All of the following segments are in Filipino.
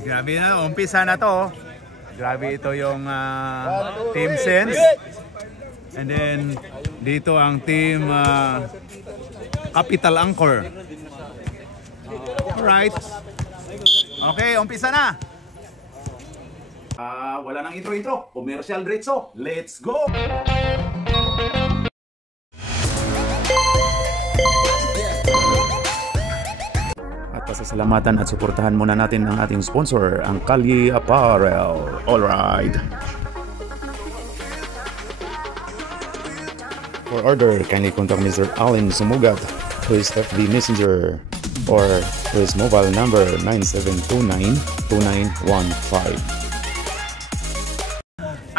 Grabe na, umpisa na to. Grabe ito yung Team Sense. And then dito ang Team Capital Anchor. Alright. Okay, umpisa na. Wala nang intro. Commercial diretso. Let's go! At pasasalamatan at suportahan muna natin ang ating sponsor, ang Kalye Apparel. Alright. For order, kindly contact Mr. Allen Sumugat to his FB Messenger or to his mobile number 9729-2915.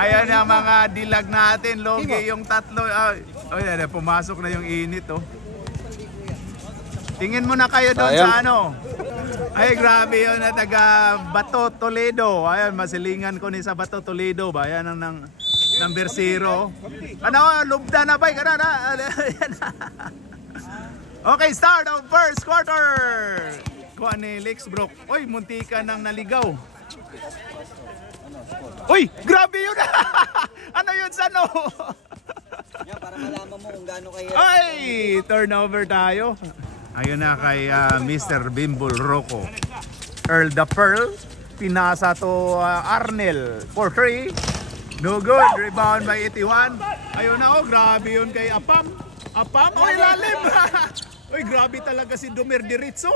Ayan na mga dilag natin, Logi, yung tatlo. Pumasok na yung init, oh. Tingin mo na kayo doon sa ano. Ay, grabe yun na taga Bato, Toledo. Ayan, masilingan ko ni sa Bato, Toledo ba? Ayan ang number 0. Ano, lubda na ba? Okay, start of first quarter. Kuha ni Lexbrook. Uy, muntika nang naligaw. Uy, grabe yun. Ano yun sa no? Para malaman mo kung gaano kayo. Ay, turnover tayo. Ayun na kay Mr. Bimbol Rocco. Earl the Pearl. Pinasa to Arnel for 3. No good. Rebound by 81. Ayun na, oh, grabe yun kay Apam. Apam, oh, ilalim. Uy, grabe talaga si Domer Diritso.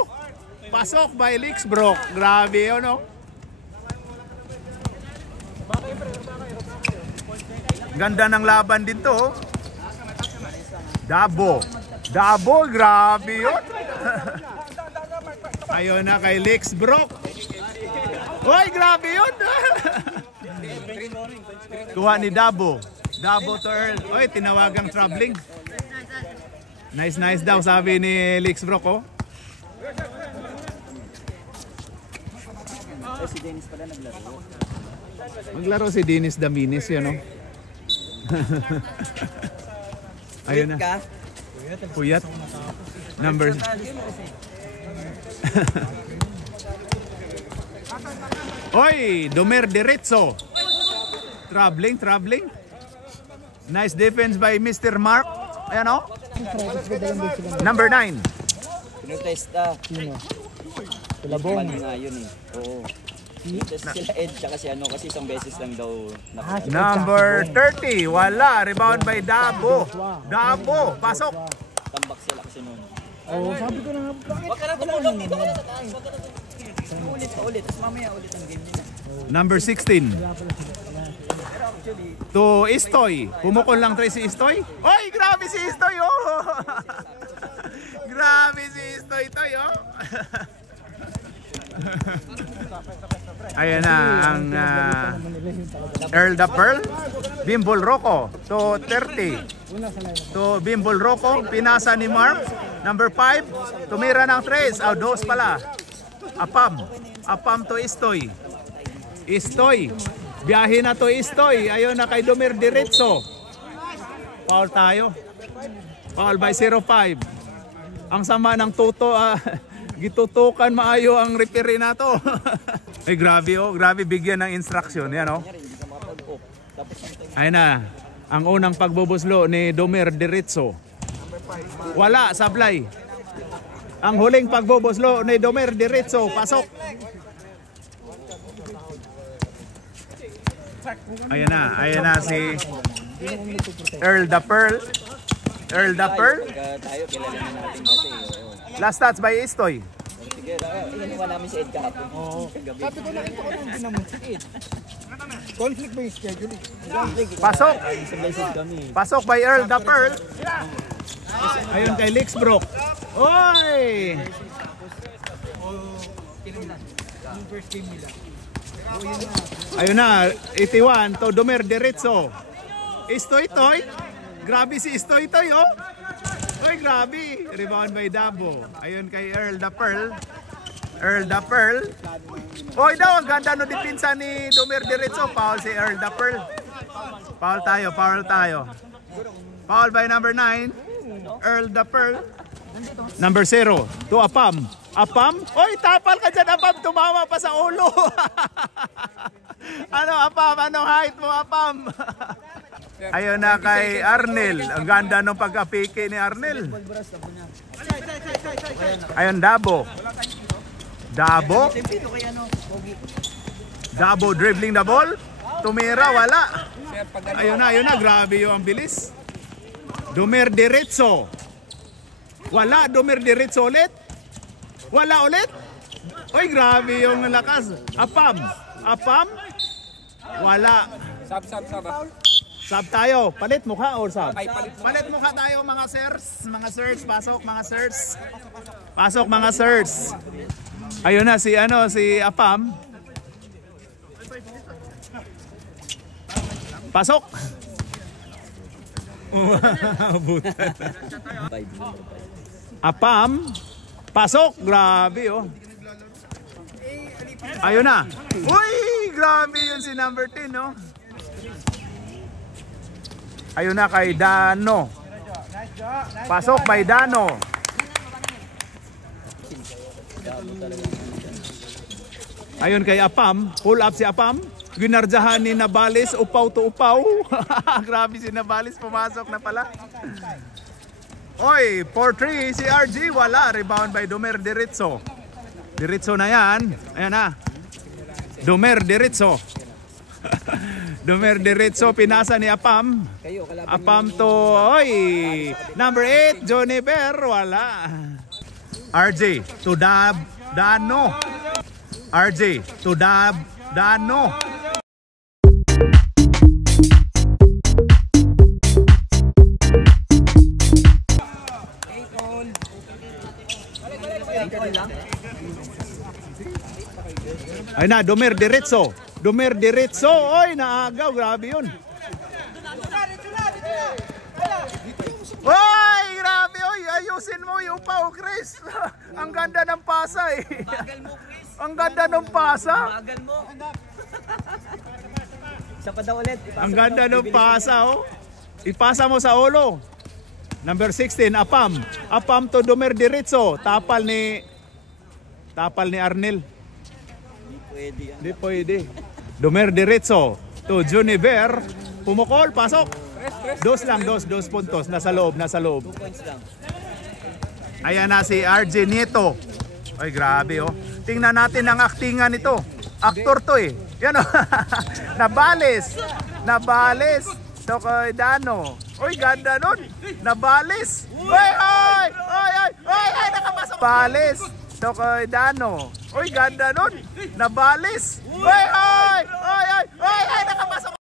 Pasok by Lexbrook. Grabe yun, oh. Ganda ng laban din to. Dabo, grabe yun. Ayun na kay Lexbrook. Uy, grabe yun. Kuha ni Dabo. Dabo to Earl. Uy, tinawagang traveling. Nice daw sabi ni Lexbrook, oh. Si Dennis pala naglaro. Maglaro si Dennis Daminis, yun, oh. Ayun na. Puyat. Number. Oy, Domer Diretso. Traveling. Nice defense by Mr. Mark. Ayan, oh. Number 9. Pinutesta. Sino? Labong. Nga yun eh. Oo. Sila Ed kasi kasi isang beses lang daw Number 30, wala. Rebound by Dabo. Pasok. Tambak sila kasi noon. Oo, sabi ko na nga. Wag ka na tumulong dito ka na sa taas. Ulit. Tapos mamaya ulit ang game nila. Number 16. To Istoy. Pumukol lang try si Istoy. Oy, grabe si Istoy, oh. Grabe si Istoy, oh. Ayan na ang Earl the Pearl. Bimbol Rocco to 30. To Bimbol Rocco. Pinasa ni Mark. Number 5. Tumira ng 3. Dos pala. Apam to Istoy. Biyahe na to Istoy. Ayun na kay Domer Diretso. Foul tayo. Foul by 05. Ang sama ng Toto. Gitutukan maayo ang referee na to. Ay, grabe, oh. Grabe bigyan ng instruction. Yan, oh. Ayun na. Ang unang pagbubuslo ni Domer Diretso. Wala, sablay. Ang huling pagbubuslo ni Domer Diretso. Pasok. Ayan na si Earl the Pearl. Tayo kilala na natin kasi. Last touch by Istoy. Sige, iniwan namin si Ed kahapon. Oo. Sabi ko nakita ko nang ginamon si Ed. Conflict ba yung schedule? Pasok by Earl the Pearl. Ayun kay Lexbrook. Oy! Ayun na, 81 to Domer Diretso. Istoy. Grabe si Istoy, oh. Uy, grabe. Rebound by Dabo. Ayun kay Earl the Pearl. Oy daw, ang ganda no depensa ni Domer Diretso. Foul si Earl the Pearl. Foul tayo. Foul by number 9. Earl the Pearl. Number 0 to Apam. Apam? Oy, tapal ka dyan, Apam. Tumama pa sa ulo. Ano, Apam? Anong height mo, Apam? Ayun na kay Arnel. Ang ganda ng pagkapiki ni Arnel. Ayun, Dabo. Dabo? Dabo dribbling the ball. Tumira, wala. Ayun na. Grabe yung bilis. Dumer diretso. Wala, Dumer diretso ulit. Wala ulit. Oy, grabe yung lakas. Apam. Wala. Sub tayo. Palit mukha or sub? Palit mukha tayo mga sirs. Mga sirs, pasok mga sirs. Pasok mga sirs. Ayun na si Apam. Pasok. Apam. Pasok. Grabe oh. Ayun na. Uy, grabe yun si number 10 no. Ayun na kay Dano. Pasok by Dano. Ayun kay Apam. Pull up si Apam. Ginardyahan ni Nabales. Upaw to upaw. Grabe si Nabales. Pumasok na pala. Oy, 4-3 si RG. Wala. Rebound by Dumer diretso. Diretso na yan. Ayan na. Dumer diretso. Dumer diretso, pinasa ni Apam. Apam to, oy, number 8, Johnny Bear, wala. RJ to Dano. RJ to Dano. Ay na, Dumer diretso. Dumer diretso. Oy, naagaw. Grabe yun. Oy, grabe. Oy, ayusin mo yung upaw, Chris. Ang ganda ng pasa eh. Bagal mo, Chris. Ang ganda ng pasa. Bagal mo. Isa pa daw ulit. Ang ganda ng pasa oh. Ipasa mo sa ulo. Number 16, Apam. Apam to Dumer diretso. Tapal ni Arnel. Hindi pwede. Dumer diretso to Juniver. Pumukol, pasok. Dos puntos. Nasa loob. 2 points lang. Ayan na si RJ Nieto. Ay, grabe oh. Tingnan natin ang aktingan nito. Aktor to eh. Yan oh. Nabales. To kay Dano. Oy, ganda nun. Nabales. Oy, nakapasok. Bales. To kay Dano. Oy, ganda nun. Nabales. Oy, nakapasok.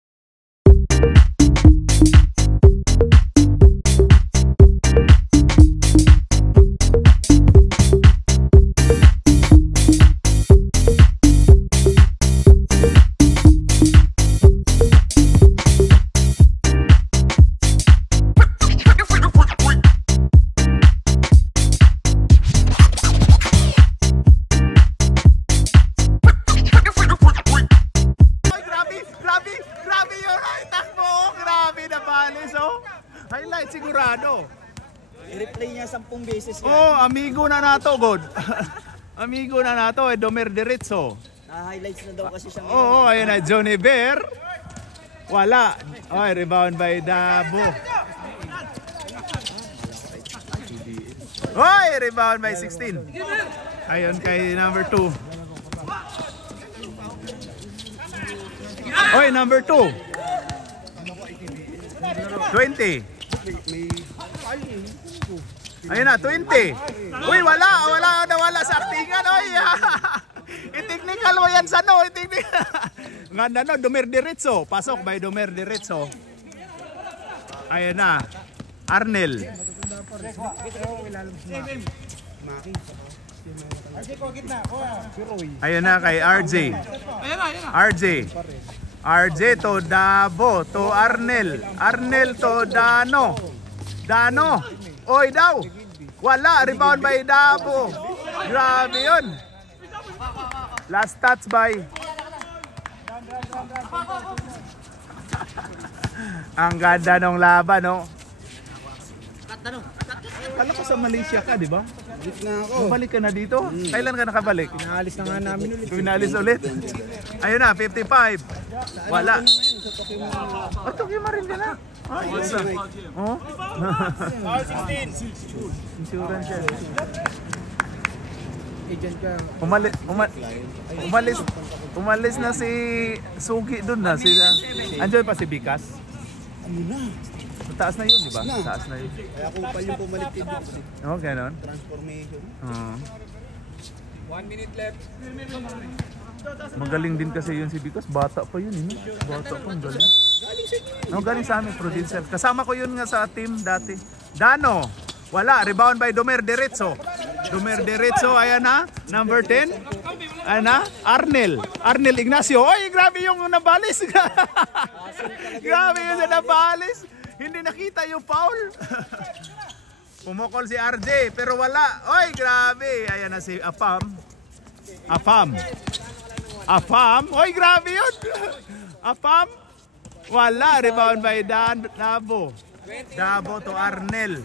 Highlight sigurado. I-replay niya 10 beses yan. Oh, amigo na nato, God. Amigo na nato, Dumer diretso. Na-highlights na daw kasi siya ngayon. Oo, ayun na, Johnny Bear. Wala. Oy, rebound by Dabo. Oy, rebound by 16. Ayun kay number 2. Oy, number 2. 20. Ayun na, 20. Uy, wala sa aktingan. Oy, i-technical mo yan sa no. Ganda no, Dumer diretso. Pasok by Dumer diretso. Ayun na, Arnel. Ayun na kay RJ. RJ to Dabo, to Arnel. Arnel to Dano. Oy daw. Wala, rebound by Dabo. Grabe yun. Last touch by. Ang ganda ng laban, no? Kala ko sa Malaysia ka, di ba? Balik na ako. Balik ka na dito? Kailan ka nakabalik? Naalis na nga namin ulit. Pinalis ulit? Ayun na, 55. Wala. Oh, Tokyo rin ka na. Ah, yes. Oh? 16. Insurance yan. Agent ka. Umalis na si Sugi dun na. Andiyan pa si Bikas? Ayun na. Taas na yun, di ba? Taas na yun. Kaya kung pal yung pumaligtid mo kasi Oh, ganon. transformation. 1 minute left. Magaling din kasi yun si Bikas. Bata pa yun, eh. Bata pa, ang galing. No, galing sa amin, producer. Kasama ko yun nga sa team dati. Dano, wala. Rebound by Domer Derecho. Domer Derecho, ayan na. Number 10. Ayan na. Arnel Ignacio. Oy, grabe yung nabalis. Grabe yung nabalis. Hindi nakita yung foul. Pumukol si RJ, pero wala. Oy, grabe. Ayan na si Afam. Oy, grabe yun. Afam. Wala. Rebound by Dabo. Dabo to Arnel.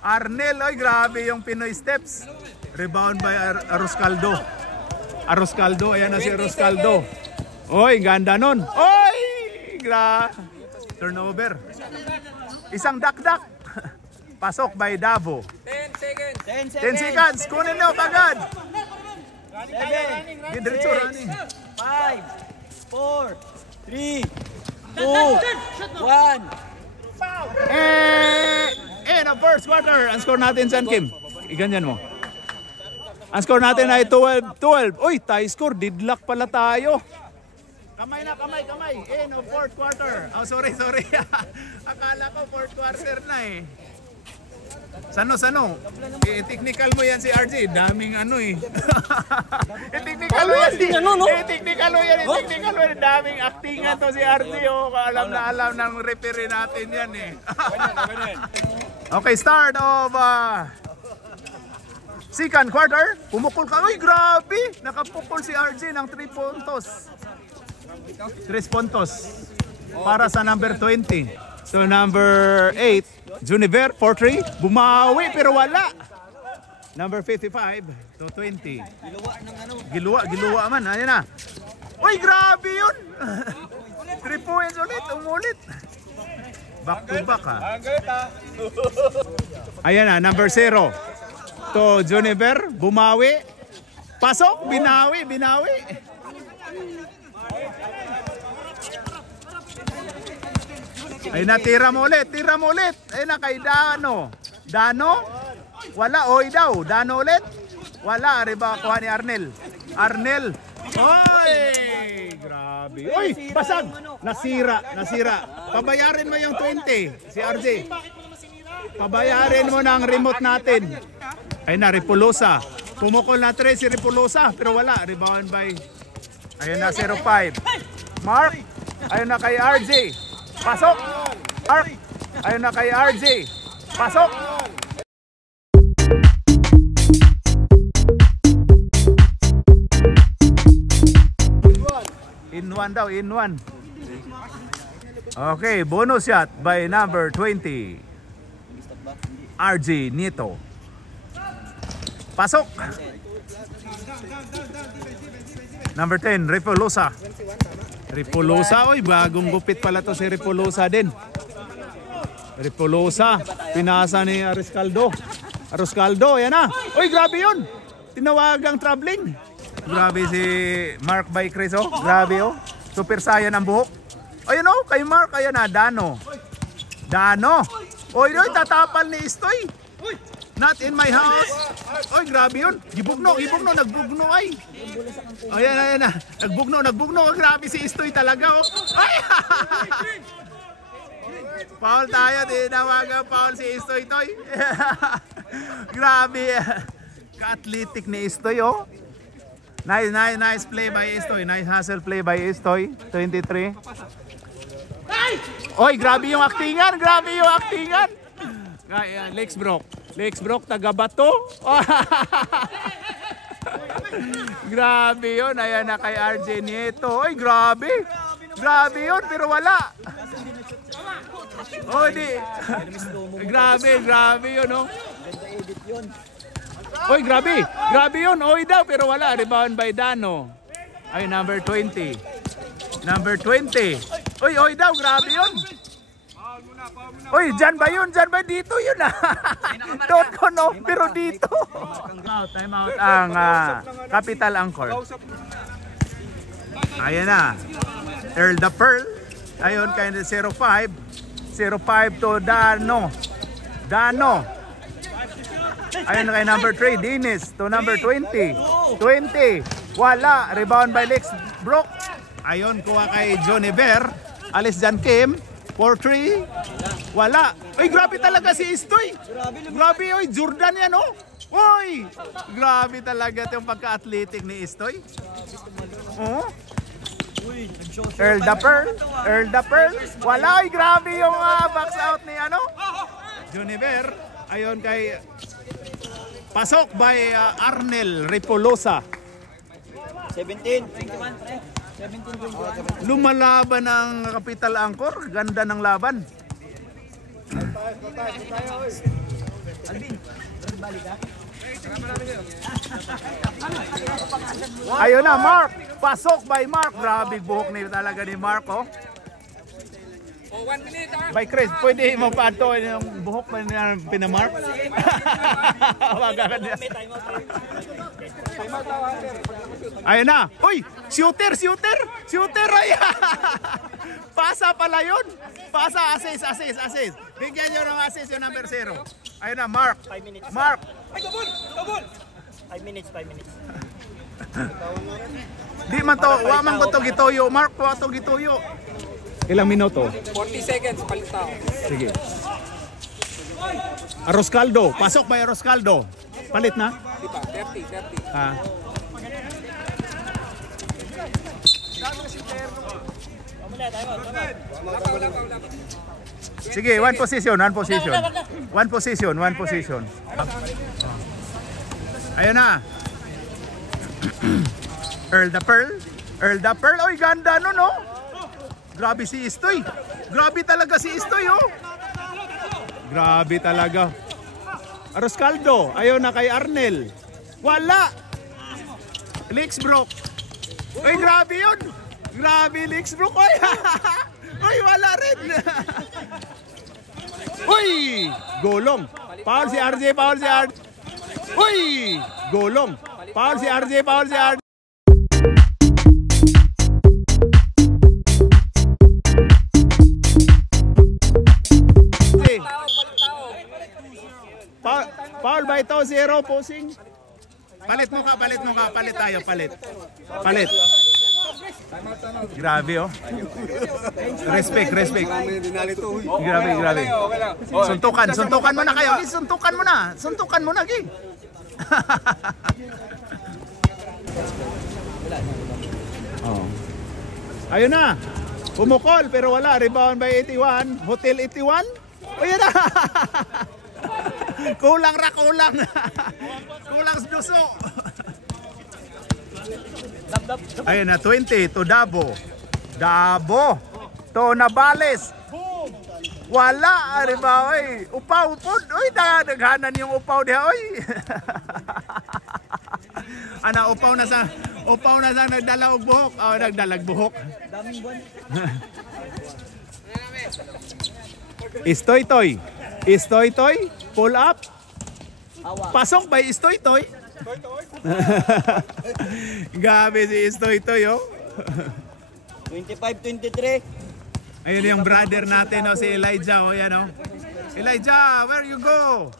Oy, grabe yung Pinoy steps. Rebound by Aroscaldo. Ayan na si Aroscaldo. Oy, ganda nun. Oy, turnover. Isang dakdak. Pasok by Dabo. 10 seconds. 10 seconds. Kunin nyo kagad. 7, Diretso running. 5, 4, 3, 2, 1. In the first quarter, ang score natin, San Kim. Iganyan mo. Ang score natin ay 12-12. Uy, tie score. Didlock pala tayo. Kamay na, kamay. In the fourth quarter. Oh, sorry. Akala ko fourth quarter na eh. Sano? I-technical mo yan si RJ. Daming ano eh. I-technical mo yan. I-technical mo yan. Daming actingan to si RJ. Oh. Alam ng referee natin yan eh. Okay, start of second quarter. Pumukol ka. Uy, grabe. Nakapukol si RJ ng 3 puntos. 3 puntos. Para sa number 20. So number 8. Juniver, 4-3, bumawi pero wala. Number 55 to 20. Giluwa man, ayan na. Uy, grabe yun. 3 points ulit, umulit. Back to back ha. Ayan na, number 0 to Juniver, bumawi. Pasok, binawi. Ay natira mo ulit. Ay na kay Dano. Wala, oy daw. Dano ulit. Wala, riba kuha ni Arnel. Oy! Grabe. Oy, basag. Nasira. Pabayarin mo yung 20, si RJ. Pabayarin mo ng remote natin. Ay na, Ripulosa. Pumukol na 3 si Ripulosa, pero wala. Rebound by, ayun na, 0-5. Mark, ayun na kay RJ. Pasok! Mark! Ayun na kay RJ. Pasok! In one. Okay, bonus shot by number 20. RJ Nieto. Pasok! Number 10, Ripulosa, oy, bagong gupit pala to si Ripulosa din. Pinasa ni Aroscaldo, yan na. Oy, grabe yun. Tinawagang traveling. Grabe si Mark by Chris, oh. Grabe, oh. Super Saiyan ang buhok. Ayun, oh, kay Mark, ayan na, Dano. Oy, tatapal ni Istoy. Not in my house. Oy, grabe yun. Nagbugno, ay. Ayan na. Nagbugno. Grabe si Istoy talaga, oh. Ay! Foul tayo, tinawagan foul si Istoy, Toy. Grabe. Ka-athletic ni Istoy, oh. Nice play by Istoy. Nice hustle play by Istoy. 23. Oy, grabe yung actingan. Lex Brock, taga Bato. Grabe yun. Ayan na kay RJ Nieto. Oy, grabe yun, pero wala. Oh, di. Grabe yun, oh. Naka-edit yun. Oy, grabe. Grabe yun. Oy daw, pero wala. Rebound by Dano. Ay, number 20. Number 20. Oy, oy daw. Grabe yun. Oy, dyan ba yun? Dyan ba? Dito yun ah. Don't ko no, pero dito. Time out ang Capital Angkor. Ayan na. Earl the Pearl. Ayun, kay 05. 05 to Dano. Dano. Ayun kay number 3, Dennis to number 20. 20. Wala. Rebound by Lex Brook. Ayun, kuha kay Johnny Bear. Alis Jan Kim. 4-3. Wala. Uy, grabe talaga si Istoy. Grabe, oy, Jordan yan, oh. Uy, grabe talaga yung pagka-athletic ni Istoy. Oh. Earl the Pearl. Earl the Pearl. Wala, oy, grabe yung box out ni ano. Johnny Bear. Ayun kay pasok by Arnel Repolosa. 17. Lumalaban ang Capital Angkor. Ganda ng laban. Ayun na, Mark. Pasok by Mark. Grabe buhok ni talaga ni Mark, oh. By Chris, pwede mo pa ito yung buhok pa niya pinamark? Ayun na. Uy, shooter, shooter. Shooter, ay. Pasa pala yun. Pasa, assist, assist, assist. Bigyan nyo ng assist yung number 0. Ayun na, Mark. 5 minutes. Mark. Ay, gabon! 5 minutes, 5 minutes. Di man to, wa man ko to gituyo. Mark, wa to gituyo. Ilang minuto? 40 seconds, palit tao. Sige. Arroz caldo. Pasok ba arroz caldo? Palit na? Di ba? 30. Ah. Sige, one position, one position. One position, one position. Ayun na. Earl the Pearl. Earl the Pearl. Oy, ganda no, no? Grabe si Istoy. Grabe talaga si Istoy, oh. Grabe talaga. Arroz caldo. Ayun na kay Arnel. Wala. Lex Brook. Uy, grabe yun. Grabe, Lex Brook. Uy, uy, wala rin. Uy, golong. Foul si RJ, foul si RJ. Uy, golong. Foul si RJ, foul si RJ. Foul by to, 0, posing. Palit mo ka, palit mo ka, palit tayo, palit. Palit. Grabe, oh. Respect, respect. Grabe, grabe. Suntukan, suntukan mo na kayo. Suntukan mo na. Suntukan mo na, Gi. Oh. Ayun na. Pumukol pero wala. Rebound by 81. Hotel 81. O yun na. Kulang ra, kulang. Kulang sa duso. Ayun na, 20 to Dabo. Dabo to Nabales. Wala, ari ba, oy. Upaw pod. Oy, daghanan yung upaw diha, oy. Ana, upaw na sa nagdala og buhok. Oh, nagdalag buhok. Daming buwan. Istoy-toy. Istoy-toy. Pull up. Awa. Pasok by Istoy-toy. Gabi si Istoy-toy, oh. 25-23. Ayun yung brother natin, oh, si Elijah, oh, yan, oh. Elijah, where you go?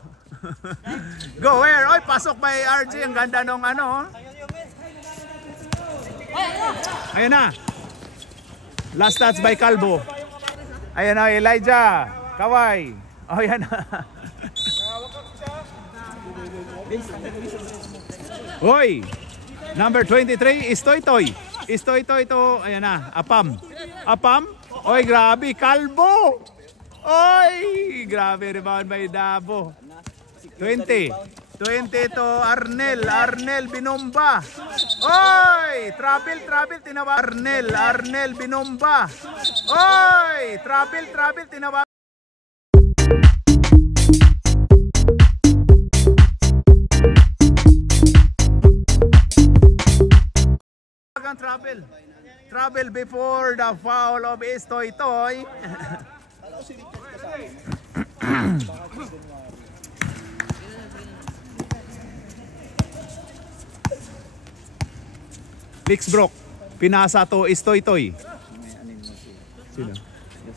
Go where? Oy, pasok by RJ. Ang ganda nung ano, oh. Ayun na. Last touch by Calvo. Ayun na, Elijah. Kaway. Oh, yan na. Hoy. Number 23, Istoy-toy. Istoy-toy to, ayan na, Apam. Apam. Oy, grabe, Calvo. Oy, grabe, rebound by Dabo. 20. 20 to Arnel. Arnel binomba. Oy, travel, tinawag. Arnel binomba. Oy, travel, tinawag. kang travel. Travel before the foul of Istoy Toy. Lixbrook, pinasa to Istoy Toy. Sino?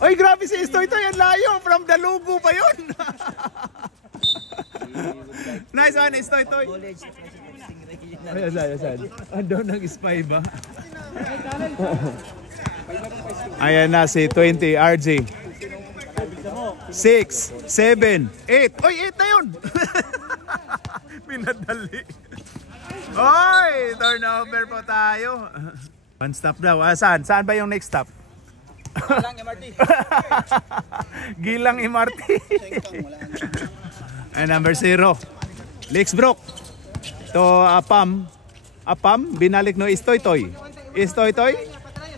Oy, grabe si Istoy Toy, ang layo. From the Lugo pa yun. Nice one, Istoy Toy. Ayan. Ando nag-spy ba? Ayan na si 20 RJ. 6, 7, 8. Oy, 8 na yun. Pinadali. Oy, turnover po tayo. One stop daw. Saan? Saan ba yung next stop? Gilang MRT. Gilang MRT. And number 0. Lixbrook. To Apam. Apam, binalik no Istoy Toy. Istoy Toy.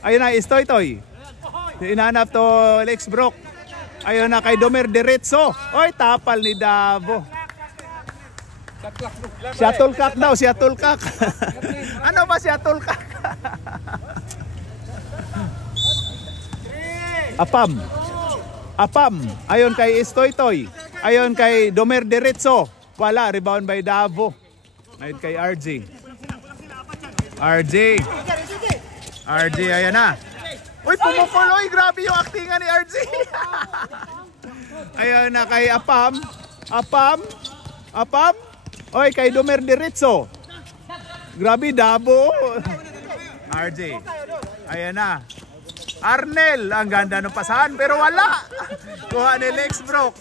Ayun na, Istoy Toy. Inanap to Lixbrook. Ayun na kay Domer Diretso. Oy, tapal ni Davo. Shuttlecock daw, shuttlecock. Ano ba shuttlecock? Apam. Apam. Ayun kay Istoy Toy. Ayun kay Domer Diretso. Wala, rebound by Davo. Ayun kay RJ. RJ, ayan na. Uy, pumupuloy. Grabe yung actingan ni RJ. Ayun na kay Apam. Apam. Oy, kay Domer Diretso. Grabe, Dabo. RJ. Ayan na. Arnel. Ang ganda ng pasahan, pero wala. Kuha ni Lixbrook.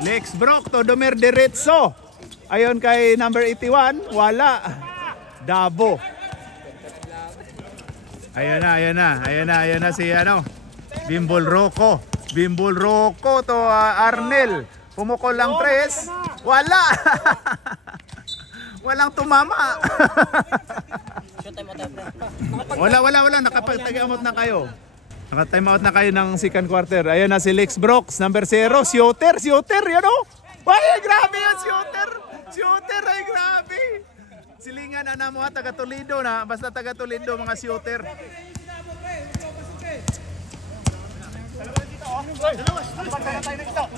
Lixbrook to Domer Diretso. Ayun kay number 81. Wala. Dabo. Ayan na si Bimbol Rocco to Arnel. Pumukol lang 3. Wala. Walang tumama. Wala. Nakapag-time out na kayo. Naka-time out na kayo ng second quarter. Ayan na si Lex Brooks, number 0. Shooter, yan o. Ay, grabe yun, shooter. Ay, grabe. Silingan na mo, taga Toledo na. Basta taga Toledo, mga shooter.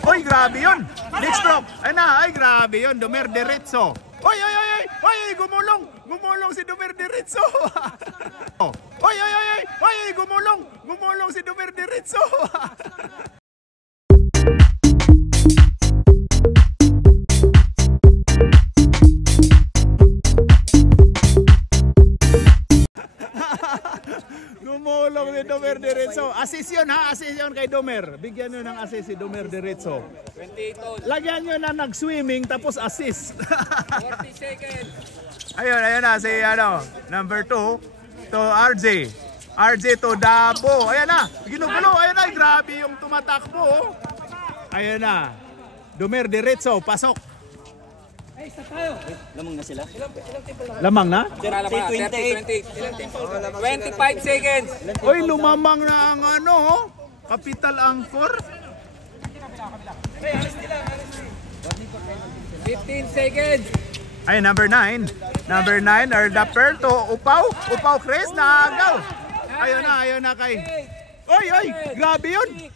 Oy, grabe yun. Lex Brooks. Ay, grabe yun. Domer Diretso. Oy, gumulong si Domer Diretso. Oy, gumulong si Domer Diretso. Gumulong si Domer Diretso. Assist yun ha, assist yun kay Domer. Bigyan nyo ng assist si Domer Diretso. 28. Lagyan nyo na nag-swimming tapos assist. 40 seconds. Ayun na si number 2 to RJ. RJ to Dabo. Ayan na, ginugulo. Ayan na, grabe yung tumatakbo. Ayan na. Domer Diretso, pasok. Lamang na sila. Lamang na? 28. 25 seconds. Oy, lumamang na ang Capital Angkor. 15 seconds. Ay, number 9. Number 9, Erda Pearl to Upaw. Upaw Chris, naagaw. Ayun na kay. Oy, grabe yun.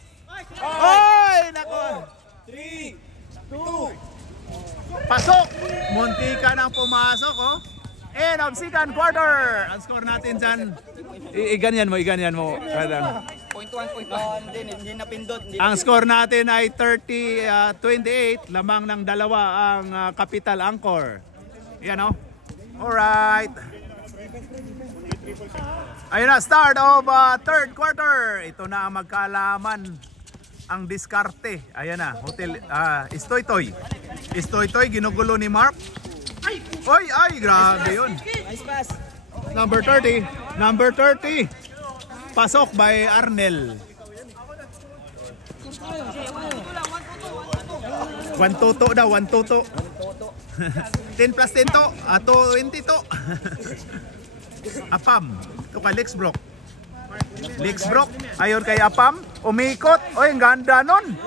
Oy, nako. 3, 2. Pasok. Muntika nang pumasok, oh. End of second quarter. Ang score natin dyan. Iganyan mo. Point 1. Hindi napindot. Ang score natin ay 30-28. Lamang ng dalawa ang Capital Angkor. Yan o. Alright. Ayun na, start of third quarter. Ito na ang magkaalaman. Ang diskarte. Ayan na, hotel. Istoy-toy, ginugulo ni Mark. Ay, grabe yun. Nice pass. Number 30. Pasok by Arnel. 1-2 daw, 1-2. 10 plus 10 to, 20 to. Apam, ito kay Lex Brook. Ayon kay Apam, umikot. Oy, ang ganda nun.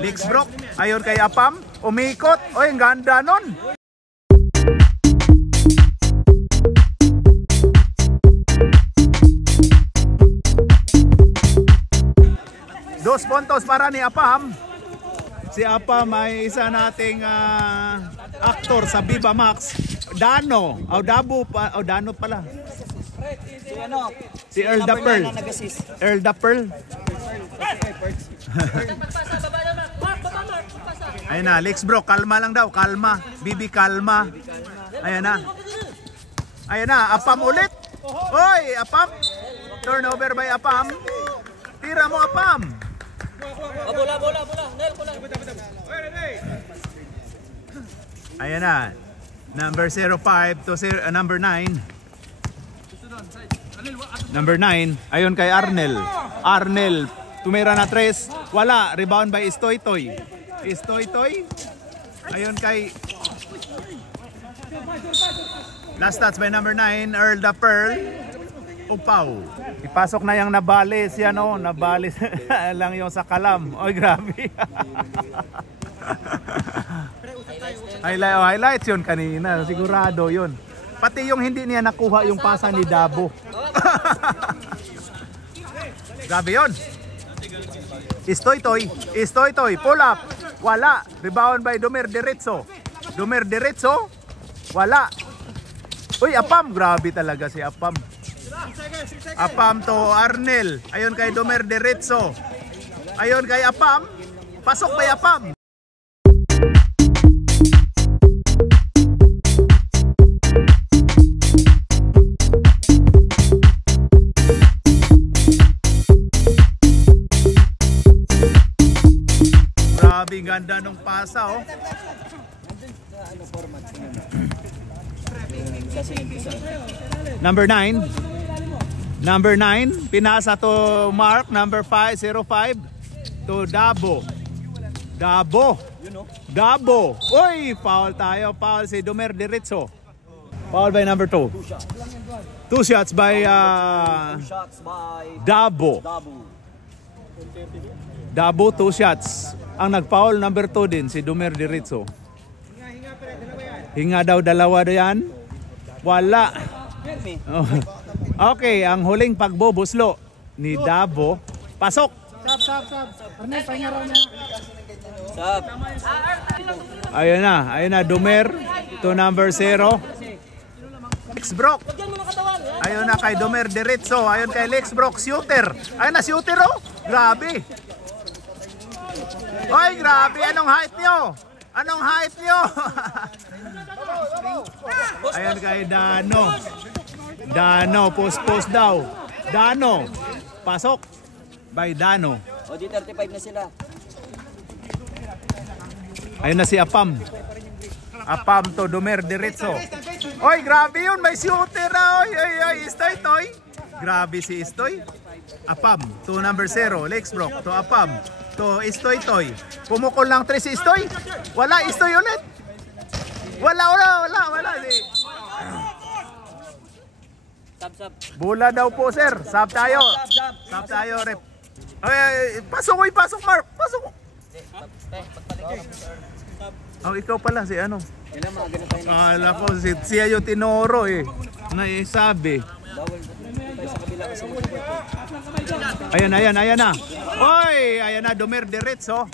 Lex Brook, ayon kay Apam, umikot. Oy, ang ganda nun. 2 puntos para ni Apam. Si Apam ay isa nating aktor sa Viva Max. Dano, Dano pala. Si ano? Si Earl the number Pearl. 9 na nag-assist. Earl the Pearl. Ayun na, Lex bro, kalma lang daw, kalma. Bibi, kalma. Ayan na. Ayan na, Apam ulit. Oy, Apam. Turnover by Apam. Tira mo, Apam. Bola. Nel, bola. Ayan na. Number 05 to number 9. Number 9. Ayun kay Arnel. Arnel. Tumira na 3. Wala. Rebound by Istoytoy. Ayun kay... Last touch by number 9. Earl the Pearl. Upaw. Ipasok na yung nabalis. Yan o. Nabalis lang yung sa kalam. Oy, grabe. Highlights yun kanina. Sigurado yun. Pati yung hindi niya nakuha yung pasa ni Dabo. Grabe yun. Istoytoy. Pull up. Wala. Rebound by Domer Diretso. Wala. Uy, Apam. Grabe talaga si Apam. Apam to Arnel. Ayun kay Domer Diretso. Ayun kay Apam. Pasok by Apam. Grabe, ganda nung pasa, oh. Number 9, pinasa to Mark. Number 505 to Dabo. Uy, foul tayo. Foul si Domer Diretso. Foul by number 2. 2 shots by Dabo. 2 shots. Ang nag-foul number 2 din si Domer Diretso. Hinga daw, dalawa yan. Wala. Oh. Okay, ang huling pagbubuslo ni Dabo. Pasok. Stop. Arnel, pahinga raw niya. Stop. Ayun na, Domer to number 0. Lex Brock. Ayun na kay Domer Diretso. Ayun kay Lex Brock, shooter. Ayun na, shooter, oh. Grabe. Oy, grabe. Anong height nyo? Ayun kay Dano, post daw. Dano. Pasok by Dano. O, di 35 na sila. Ayun na si Apam. Apam to Domer Diretso. Oy, grabe yun. May shooter na. Oy, Istoy. Grabe si Istoy. Apam to number 0. Lex Brock to Apam. To Istoy. Pumukol lang 3 si Istoy. Wala, Istoy ulit. Wala. Sub. Bola daw po, sir. Sub tayo, rep. Ay, pasok, Mark. Pasok. Oh, ikaw pala si ano? Ilan mga ganun tayo. Kala ko siya yung tinoro eh. Naisabi. Sa kabila kasi. Ayan na. Oy, ayan na, Domer Diretso.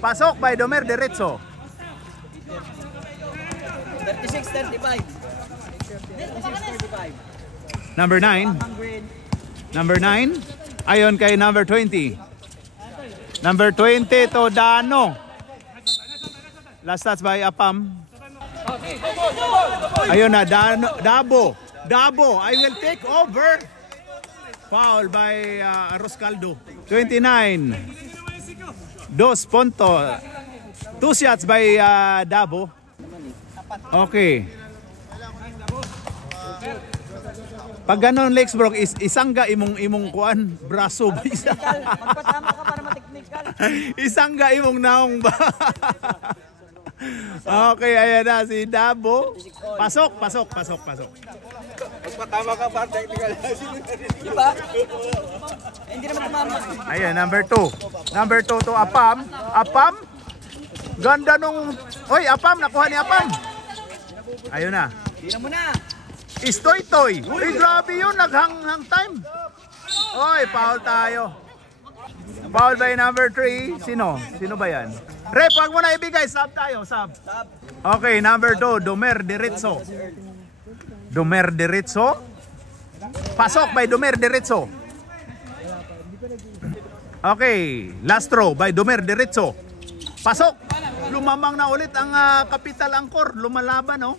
Pasok by Domer Diretso. 36-35. Number 9. Ayon kay number 20. Number 20 to Dano. Last touch by Apam. Ayun na, Dabo. I will take over. Foul by Aroscaldo. 29. 2 punto. 2 shots by Dabo. Okay. Pag ganon, Lex Brock, isangga imong kuan, braso ba isa? Magpatama ka para mateknikal. Isangga imong naong ba? Okay, ayan na si Dabo. Pasok. Magpatama ka para technical. Di ba? Hindi naman tumama. Ayan, number 2 to Apam. Ganda nung... Oy, Apam, nakuha ni Apam. Ayun na. Tingnan mo na. Istoy. Uy, grabe yun, naghang time. Oy, foul tayo. Foul by number 3. Sino? Sino ba yan? Rep, wag mo na ibigay. Sub tayo, sub. Okay, number 2, Domer Diretso. Domer Diretso. Pasok by Domer Diretso. Okay, last throw by Domer Diretso. Pasok. Lumamang na ulit ang Capital Angkor. Lumalaban, no?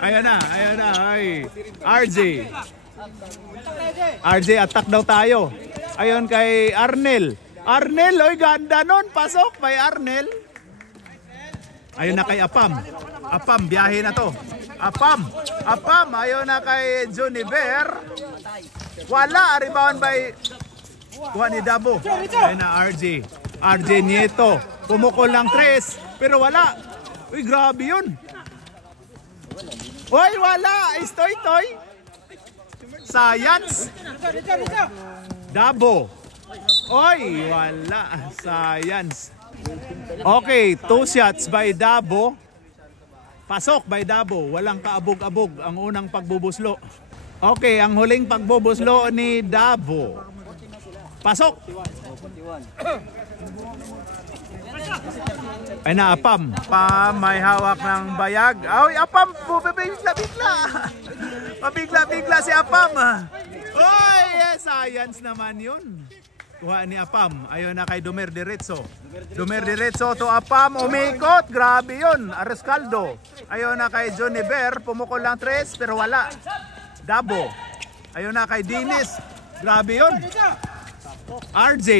Ayan na. Ay. RJ, attack daw tayo. Ayon kay Arnel. Arnel, oy, ganda nun. Pasok by Arnel. Ayun na kay Apam. Apam, biyahe na to. Apam. Ayun na kay Juniver. Wala, rebound by Juan ni Dabo. Ayun na RJ Nieto. Pumukol ng 3, pero wala. Uy, grabe yun. Uy, wala. Toy. Science. Dabo. Uy, wala. Science. Okay, 2 shots by Dabo. Pasok by Dabo. Walang kaabog-abog ang unang pagbubuslo. Okay, ang huling pagbubuslo ni Dabo. Pasok. Ay na, Apam. May hawak ng bayag. Ay, Apam, bigla. Mabigla si Apam. Oy, science naman yun. Kuha ni Apam. Ayun na kay Domer Diretso. Domer Diretso to Apam. Umikot. Grabe yun. Arescaldo. Ayun na kay Juniver. Pumukol lang 3, pero wala. Dabo. Ayun na kay Dinis. Grabe yun. RJ.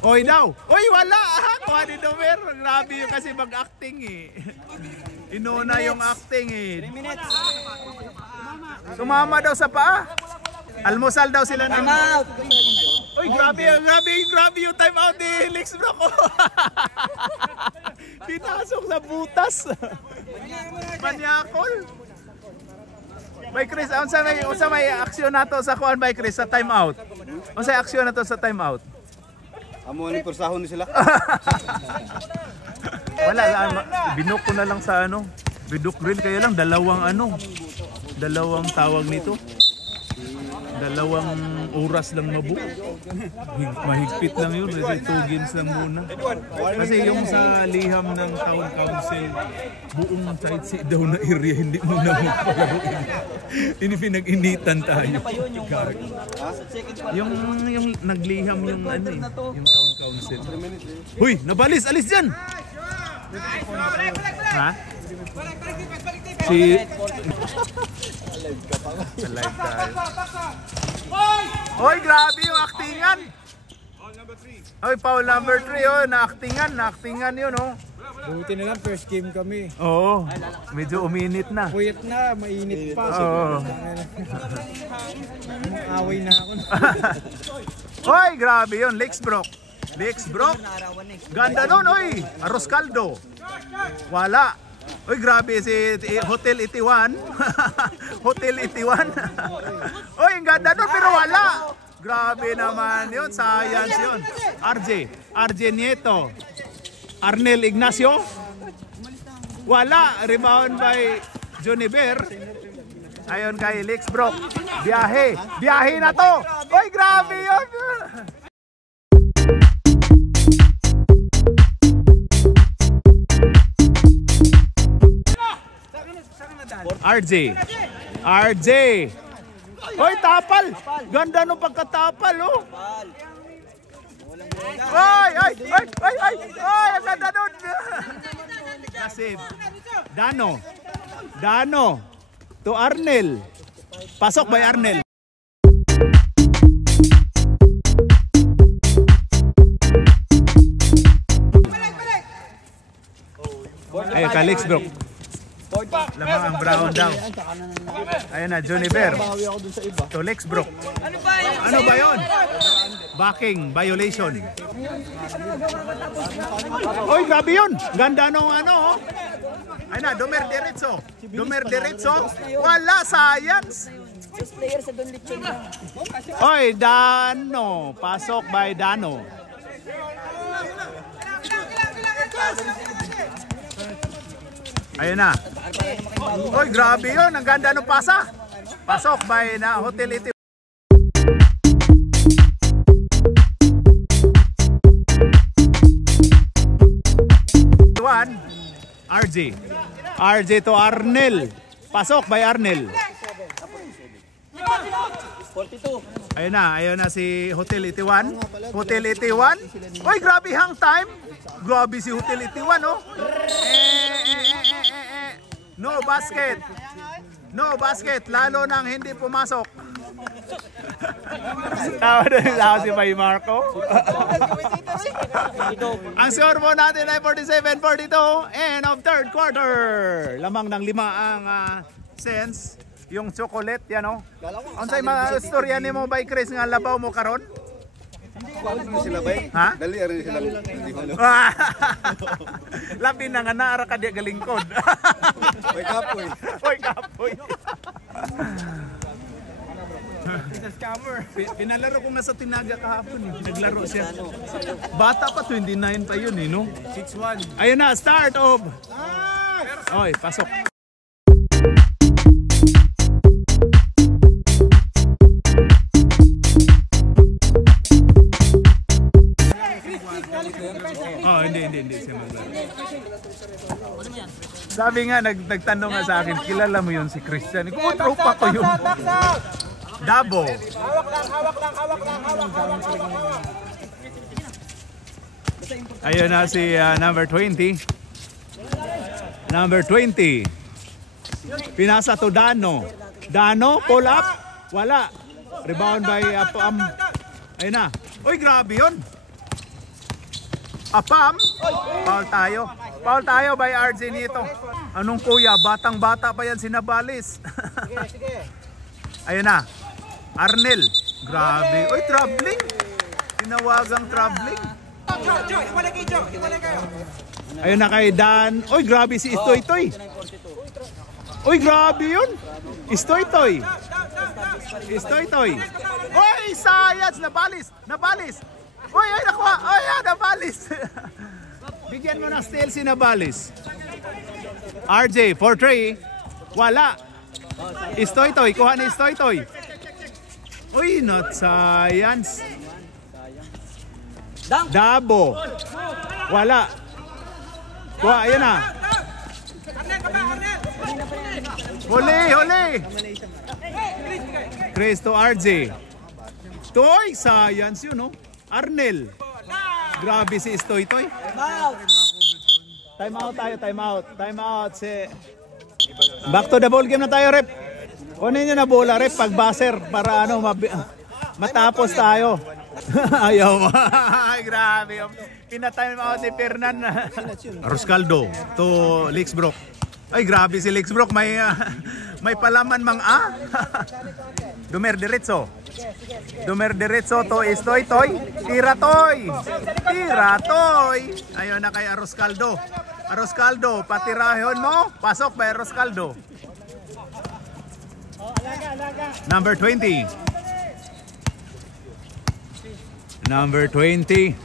Oy daw. Oy, wala. Kuha ni Domer. Grabe yun kasi mag-acting eh. Inuna yung acting eh. 3 minutes. Sumama daw sa paa. Almusal daw sila ng... Time out. Oy, grabe yung time out ni Lex Broco. Pinasok sa butas. Manyakol. By Chris, unsa may aksyon nato sa kuan by Chris sa time out? Unsa aksyon nato sa time out? Amo ni persahon ni sila. Wala, binok ko na lang sa ano. Bidok grill kaya lang dalawang tawag nito. 2 oras lang mabuo. Mahigpit lang yun kasi 2 games lang muna. Kasi yung sa liham ng town council, buong sightsee daw na area, hindi muna magpalaruin. Ini pinag-initan tayo. Yung nagliham yung ano eh, yung town council. Huy, nabalis, alis dyan! Ha? Alive tayo. Hoy, grabe yung actingan. Hoy, foul number 3 oh, na-actingan yun oh. Buti na lang first game kami. Oo, medyo uminit na. Puyat na, mainit pa. Oo. Away na ako. Hoy, grabe yun, Lex Brock. Ganda nun, oy. Arescaldo. Wala. Uy, grabe si Hotel 81. Hotel 81. Uy, ang ganda nun, pero wala. Grabe naman yun. Science yun. RJ Nieto. Arnel Ignacio. Wala. Rebound by Juniver. Ayon kay Lex Brock. Biyahe na to. Uy, grabe yun. RJ. Hoy, tapal. Ganda nung pagkatapal, oh. Ay, ang ganda nun. Kasi Dano to Arnel. Pasok by Arnel. Ay, Kalix bro. Lamang ang brown daw. Ayun na, Juniver. To Lex Brook. Ano ba yun? Backing, violation. Oy, grabe yun. Ganda nung ano. Ayun na, Domer Diretso. Wala, science. Best player sa Don Lechon lang. Oy, Dano. Pasok by Dano. Ayun na. Oy, grabe yun. Ang ganda ng pasa. Pasok by na Hotel 81. RJ. RJ to Arnel. Pasok by Arnel. 42. Ayun na si Hotel 81. Hotel 81. Uy, grabe hang time. Grabe si Hotel 81, oh. No basket. No basket, lalo nang hindi pumasok. Tawa din ako si Bay Marco. Ang score mo natin ay 47-42. End of third quarter. Lamang ng 5 ang cents. Yung chocolate, yan o. Ang sa'yo mga storya ni mo by Chris nga labaw mo karon? Sila bay? Ha? Dali ari sila. Hindi ko. Labi na nga naara ka di galingkod. May kapoy. Oy, kapoy. Scammer. Pinalaro ko nga sa Tinaga kahapon. Naglaro siya. Bata pa, 29 pa yun eh, no? 6-1. Ayun na, start of. Oy, pasok. Oh, hindi siya maglaro. Sabi nga, nagtanong nga sa akin, kilala mo yun si Christian? Kung tropa ko yun. Dabo. Ayun na si number 20. Number 20. Pinasa to Dano. Dano, pull up. Wala. Rebound by Apam. Ayun na. Uy, grabe yun. Apam. Foul tayo. Foul tayo by RJ nito. Anong kuya? Batang-bata pa yan sinabalis. Ayun na. Arnel. Grabe. Uy, traveling. Tinawagang traveling. Ayun na kay Dan. Uy, grabe si Istoy-Toy. Uy, grabe yun. Istoy-Toy. Istoy-Toy. Uy, sayas. Nabalis. Nabalis. Uy, ay, nakuha. Uy, nabalis. Bigyan mo ng steal si Nabalis. RJ, 4-3. Wala. Istoy-Toy. Kuha ni Istoy-Toy. Uy, not science. Dabo. Wala. Kuha, ayun na. Huli. Chris to RJ. Toy, science yun, no? Arnel. Grabe si Istoy-Toy. Time out tayo, time out. Time out. Back to the ball game na tayo, rep. Kunin nyo na bola, rep, pag buzzer para ano, matapos tayo. Ayaw mo. Ay, grabe. Pinatime out si Fernan. Roscaldo to Lixbrook. Ay, grabe si Lixbrook. May palaman mang Dumer diretso. Dumer diretso to Istoy-Toy. Tira-toy. Tira-toy. Ayun na kay Roscaldo. Roscaldo, patirahon mo. Pasok ba Roscaldo? Number 20. Number 20.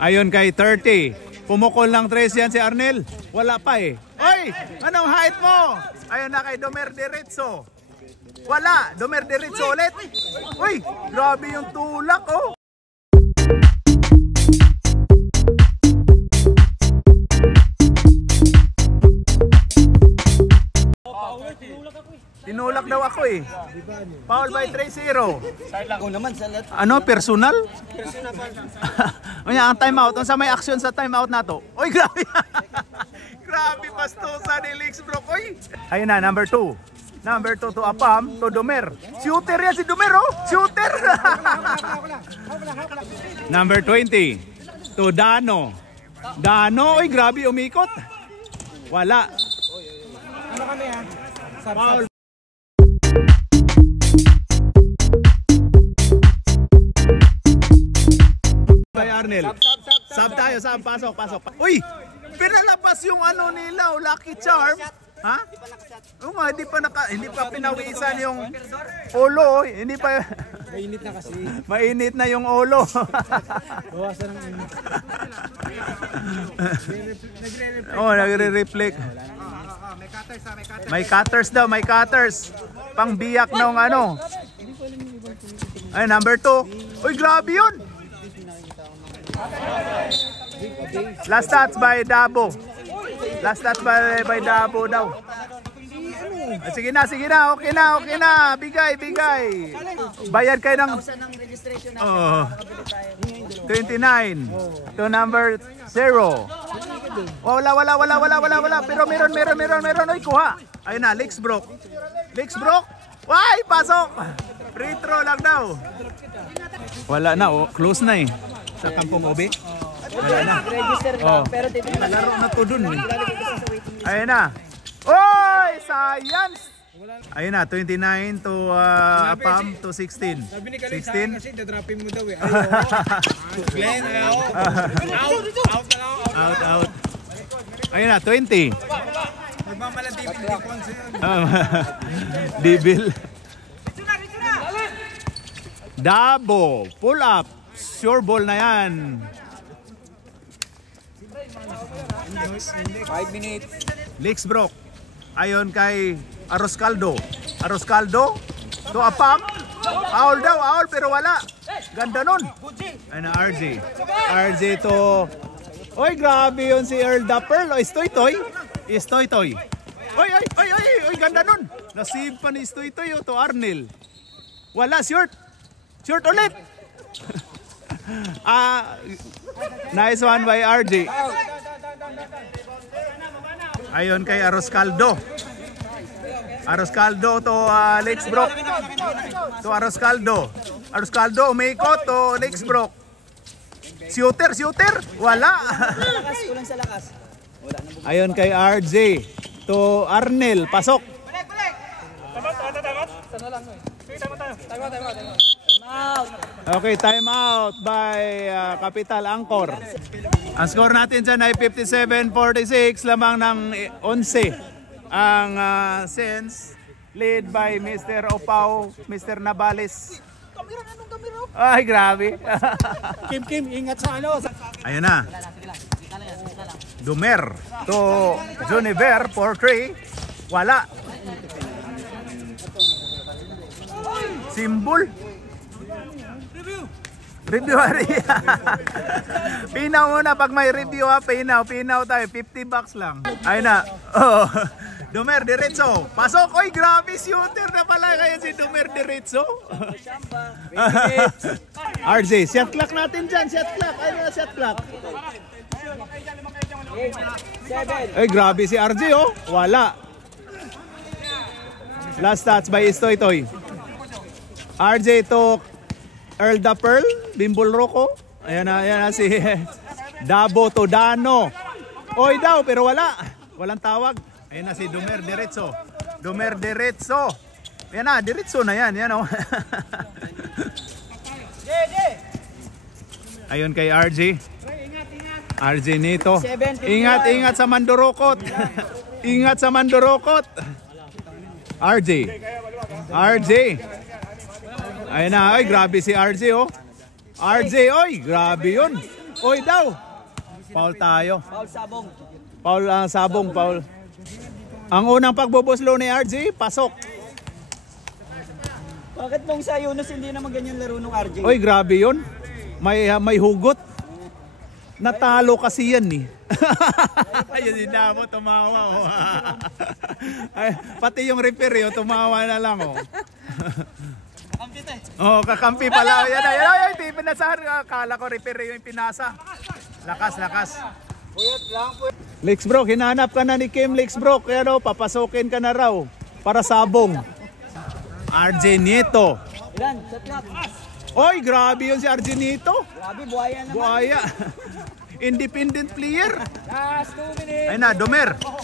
Ayun kay 30. Pumukol ng 3 yan si Arnel. Wala pa eh. Oy! Anong height mo? Ayun na kay Domer Diretso. Wala! Domer Diretso ulit. Uy! Grabe yung tulak oh. Tinulak daw ako eh. Foul by 3-0. Ako naman sa lahat. Ano? Personal? Ang timeout. Ang sa may action sa timeout na to. Uy, grabe. Grabe pastosa ni Lixbrook. Uy. Ayun na, number 2. Number 2 to Apam, to Domer. Shooter yan si Domer, oh. Shooter. Number 20. To Dano. Dano, uy, grabe umikot. Wala. Ano kami ha? Foul. By Arnel. Sub tayo, sub. Pasok. Uy! Pinalabas yung ano nila, Lucky Charm. Ha? Oo nga, hindi pa pinawisan yung ulo. Hindi pa. Mainit na kasi. Mainit na yung ulo. Bawasan ng init. Oh, nagre-reflect. May cutters daw, may cutters. Pangbiyak ng ano. Ay, number 2. Uy, grabe yun. Last stats by Dabo. Last touch by Dabo daw. Sige na, okay na. Bigay. Bayad kayo ng 29 to number 0. Wala. Pero meron. Oy, kuha. Ayun na, Lex broke. Why, pasok. Free throw lang daw. Wala na, close na eh. Sa kampong OB. Wala na. Register lang, pero titignan. Laro na to dun eh. Ayun na. Oy, science! Ayun na, 29 to Apam to 16. Sabi ni Kalin 16? kasi dadrapin mo daw eh. Ayaw. Glenn, ayaw. Out. Ayun na, 20. Nagmamalatipin ni Ponce yun. Dibil. Dabo, pull up. Sure ball na yan. 5 minutes. Leaks broke. Ayon kay Aroscaldo to Apam. Foul pero wala. Ganda nun. Ayun na, RJ to... Oy, grabe yun si Earl the Pearl. O, Istoy-toy. Oy, ganda nun. Nasave pa ni Istoy-toy to Arnel. Wala, short ulit. Nice one by RJ. Ayon kay Aroscaldo to Lex Brook. To Aroscaldo umikot to Lex Brook. Shooter. Wala. Kulang sa lakas. Ayon kay RJ to Arnel. Pasok. Okay, time out by Capital Angkor. Ang score natin dyan ay 57-46, lamang ng 11. Ang Sens, lead by Mr. Opao, Mr. Nabales. Ay, grabe. Kim, ingat sa ano. Ayun na. Dumer to Juniver for 3. Wala. Simbol. Review Pinaw muna pag may review ha. Pinaw tayo. $50 lang. Ayun na. Oh. Dumer diretso. Pasok. Oy, grabe. Shooter na pala kaya si Dumer diretso. RJ, shot clock natin dyan. Shot clock. Ayun na, shot clock. 7. Ay, grabe si RJ oh. Wala. Last stats by Istoy-toy. RJ to Earl the Pearl, Bimbol Rocco. Ayan na si Dabo to Dano. Oy daw, pero wala. Walang tawag. Ayan na si Dumer diretso. Ayan na, diretso na yan. Yan oh. Ayun kay RJ. RJ nito. Ingat sa Mandurokot. Ingat sa Mandurokot. RJ. Ayun na, ay grabe si RJ oh. RJ, oy, grabe yun. Oy daw. Foul tayo. Sabong. Ang unang pagbubuslo ni RJ, pasok. Bakit nung sa Yunus hindi naman ganyan laro nung RJ? Oy, grabe yun. May hugot. Natalo kasi yan eh. Ayun, hindi na mo tumawa oh. Ay, pati yung referee oh, tumawa na lang oh. Oh, kakampi pala. Yan. Pinasahan. Akala ko referee yung pinasa. Lakas. Lex Brook, hinahanap ka na ni Kim Lex Brook. Kaya no, papasokin ka na raw. Para sabong. RJ Nieto. Ilan? Shot clock. Oy, grabe yun si RJ Nieto. Grabe, buhaya naman. Buhaya. Independent player. Last 2 minutes. Ayun na,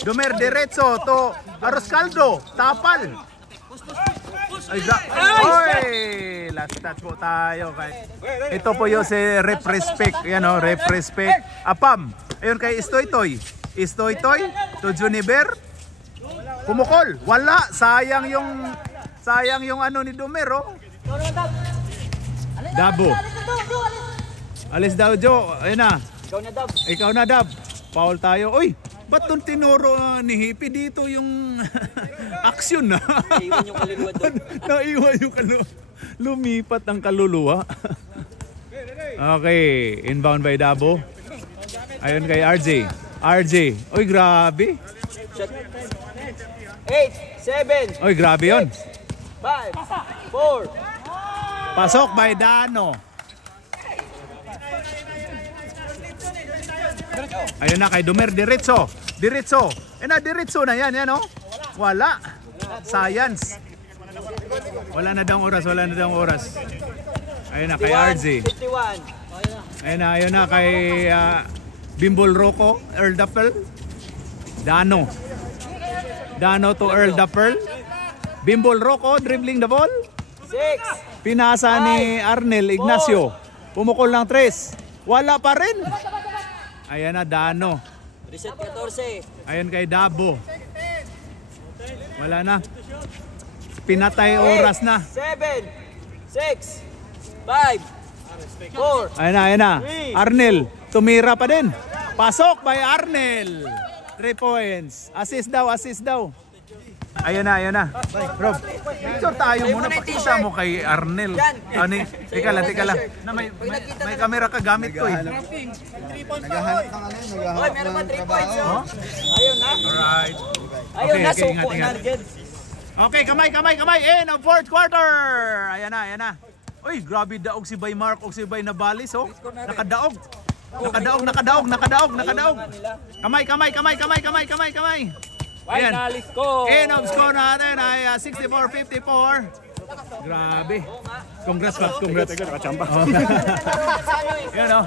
Dumer diretso to Aroscaldo. Tapal. Oy! Last touch po tayo kay. Ito po yung si Rep Respect. Yan o, Rep Respect. Apam. Ayun kay Istoy-toy to Juniver. Pumukol. Wala. Sayang yung ano ni Dumer oh. Dabo. Alis daw Jo. Ayun na. Ikaw na Dab. Foul tayo. Oy! Ba't doon tinuro ni Hippie dito yung aksyon na? Naiwan yung kaluluwa doon. Naiwan yung kaluluwa. Lumipat ang kaluluwa. Okay, inbound by Dabo. Ayun kay RJ. RJ. Uy, grabe. 8, 7, Uy, grabe yun. 5, 4. Pasok by Dano. Ayun na kay Dumer, diretso. Diretso. Diretso na yan, oh. Wala. Science. Wala na daw oras, Ayun na kay RJ. 51. Ayun na kay Bimbol Rocco, Earl the Pearl. Dano to Earl the Pearl. Bimbol Rocco dribbling the ball. 6. Pinasa ni Arnel Ignacio. Pumukol ng 3. Wala pa rin. Ayan na Dano. Reset 14. Ayun kay Dabo. Wala na. Pinatay oras na. 7, 6, 5, 4. Ayun na. Arnel, tumira pa din. Pasok by Arnel. 3 points. Assist daw. Ayun na. Bro, picture tayo muna. Pakita mo kay Arnel. Teka lang. May camera ka gamit ko eh. Naghahanap ng ano, Hoy, naghahanap meron pa ng 3 trabaho. points, oh. Ayun na. Alright. Ayun na, Okay, suko ingat. na dyan. Okay, kamay. End of fourth quarter. Ayan na. Uy, grabe daog si Bay Mark o si Bay Nabalis, oh. Nakadaog. Kamay. Ayan. Final score. End of score natin ay 64-54. Grabe. Congrats. Oh. Yun, oh.